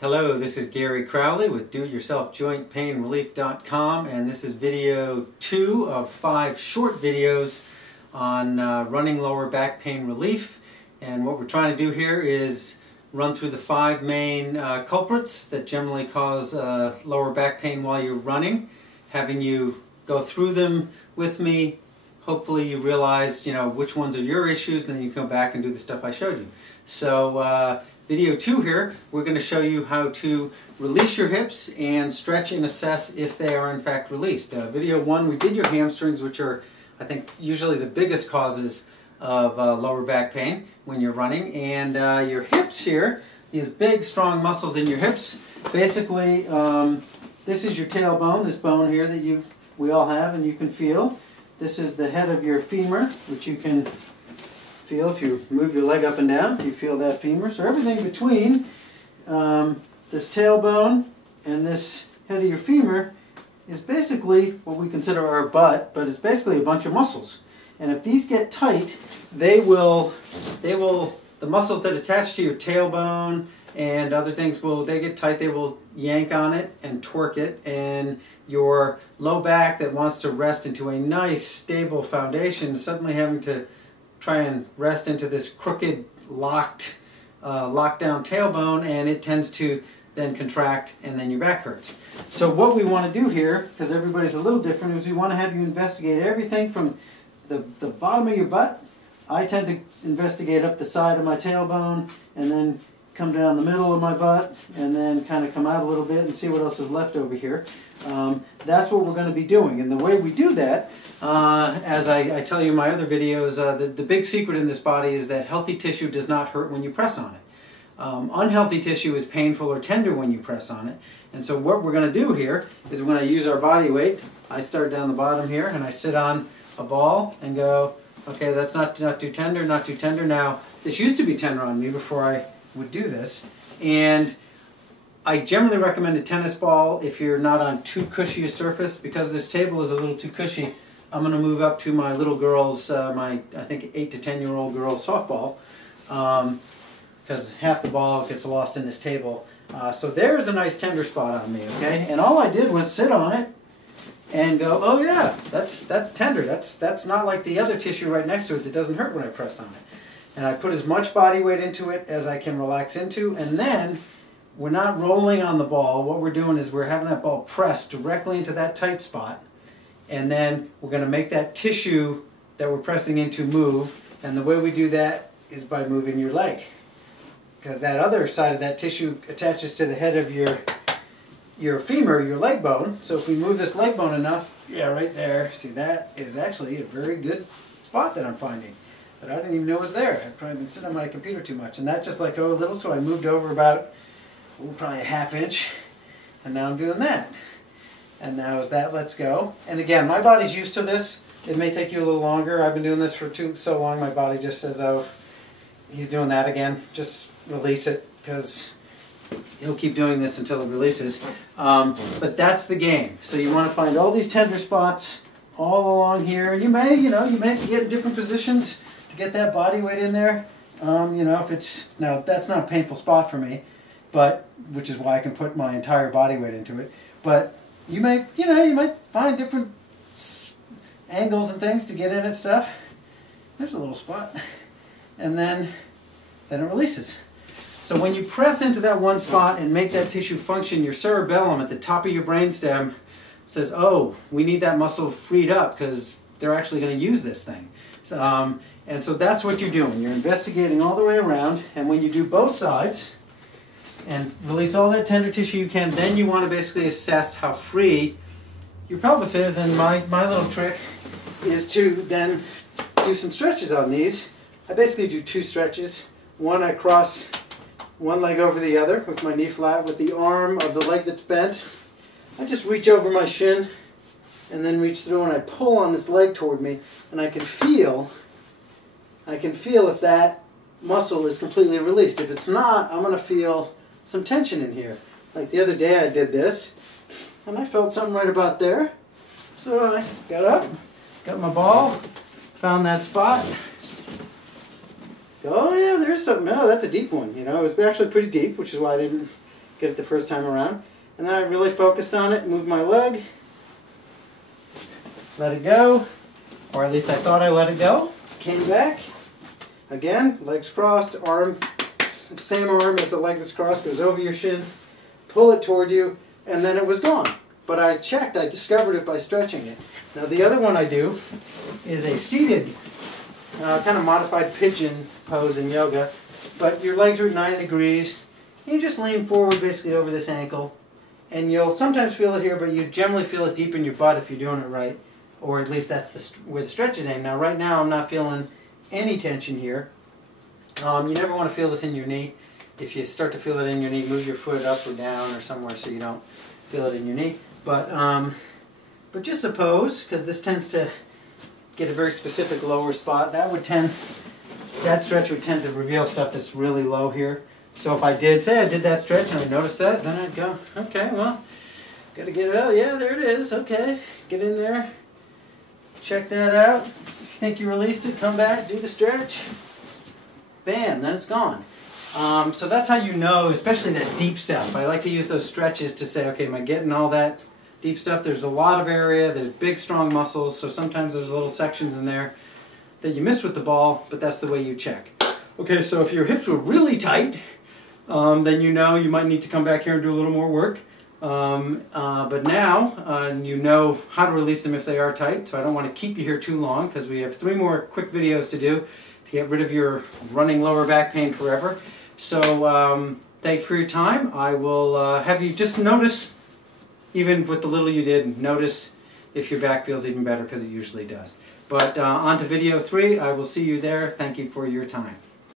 Hello, this is Gary Crowley with DoItYourselfJointPainRelief.com, and this is video 2 of 5 short videos on running lower back pain relief. And what we're trying to do here is run through the 5 main culprits that generally cause lower back pain while you're running. Having you go through them with me, hopefully you realize which ones are your issues, and then you come back and do the stuff I showed you. So video 2 here, we're going to show you how to release your hips and stretch and assess if they are in fact released. Video 1, we did your hamstrings, which are, I think, usually the biggest causes of lower back pain when you're running. And your hips here, these big strong muscles in your hips, basically this is your tailbone, this bone here that we all have and you can feel. This is the head of your femur, which you can feel if you move your leg up and down. You feel that femur. So everything between this tailbone and this head of your femur is basically what we consider our butt, but it's basically a bunch of muscles. And if these get tight, the muscles that attach to your tailbone and other things they get tight, they will yank on it and torque it, and your low back that wants to rest into a nice stable foundation suddenly having to try and rest into this crooked, locked down tailbone, and it tends to then contract, and then your back hurts. So what we want to do here, because everybody's a little different, is we want to have you investigate everything from the bottom of your butt. I tend to investigate up the side of my tailbone, and then come down the middle of my butt, and then kind of come out a little bit and see what else is left over here. That's what we're going to be doing, and the way we do that, as I tell you in my other videos, the big secret in this body is that healthy tissue does not hurt when you press on it. Unhealthy tissue is painful or tender when you press on it. And so what we're going to do here is we're going to use our body weight. I start down the bottom here and I sit on a ball and go, okay, that's not too tender, not too tender. Now, this used to be tender on me before I would do this. And I generally recommend a tennis ball if you're not on too cushy a surface. Because this table is a little too cushy, I'm going to move up to my little girl's, I think 8 to 10-year-old girl's softball, because half the ball gets lost in this table. So there's a nice tender spot on me, okay? And all I did was sit on it and go, oh yeah, that's tender. That's not like the other tissue right next to it that doesn't hurt when I press on it. And I put as much body weight into it as I can relax into, and then we're not rolling on the ball. What we're doing is we're having that ball pressed directly into that tight spot, and then we're going to make that tissue that we're pressing into move, and the way we do that is by moving your leg, because that other side of that tissue attaches to the head of your femur, your leg bone. So if we move this leg bone enough, yeah, right there, see, that is actually a very good spot that I'm finding that I didn't even know was there. I've probably been sitting on my computer too much, and that just let go a little, so I moved over about probably a ½ inch, and now I'm doing that. And now as that lets go, and again, my body's used to this. It may take you a little longer. I've been doing this for so long, my body just says, oh, he's doing that again. Just release it, because he'll keep doing this until it releases. But that's the game. So you want to find all these tender spots all along here, and you may have to get in different positions to get that body weight in there. If it's, now that's not a painful spot for me, but which is why I can put my entire body weight into it. But you might find different angles and things to get in and stuff. There's a little spot, and then it releases. So when you press into that one spot and make that tissue function, your cerebellum at the top of your brainstem says, oh, we need that muscle freed up because they're actually going to use this thing. And so that's what you're doing. You're investigating all the way around, and when you do both sides and release all that tender tissue you can, then you want to basically assess how free your pelvis is. And my little trick is to then do some stretches on these. I basically do 2 stretches. One, I cross one leg over the other with my knee flat, with the arm of the leg that's bent. I just reach over my shin and then reach through, and I pull on this leg toward me, and I can feel if that muscle is completely released. If it's not, I'm going to feel some tension in here. Like the other day I did this, and I felt something right about there. So I got up, got my ball, found that spot. Oh yeah, there's something. Oh, that's a deep one. It was actually pretty deep, which is why I didn't get it the first time around. And then I really focused on it, moved my leg, let it go, or at least I thought I let it go. Came back, again, legs crossed, arm, same arm as the leg that's crossed, goes over your shin, pull it toward you, and then it was gone. But I checked, I discovered it by stretching it. Now the other one I do is a seated, kind of modified pigeon pose in yoga, but your legs are at 90 degrees. You just lean forward basically over this ankle, and you'll sometimes feel it here, but you generally feel it deep in your butt if you're doing it right, or at least that's where the stretch is aimed. Now right now I'm not feeling any tension here. You never want to feel this in your knee. If you start to feel it in your knee, move your foot up or down or somewhere so you don't feel it in your knee. But just suppose, because this tends to get a very specific lower spot, that stretch would tend to reveal stuff that's really low here. So if I did that stretch and I noticed that, then I'd go, okay, well, got to get it out. Yeah, there it is. Okay, get in there, check that out. If you think you released it, come back, do the stretch. Bam, then it's gone. So that's how you know, especially that deep stuff. I like to use those stretches to say, okay, am I getting all that deep stuff? There's a lot of area, there's big strong muscles, so sometimes there's little sections in there that you miss with the ball, but that's the way you check. Okay, so if your hips were really tight, then you know you might need to come back here and do a little more work. But now you know how to release them if they are tight, so I don't want to keep you here too long because we have 3 more quick videos to do to get rid of your running lower back pain forever. So thank you for your time. I will have you just notice, even with the little you did, notice if your back feels even better, because it usually does. But on to video 3. I will see you there. Thank you for your time.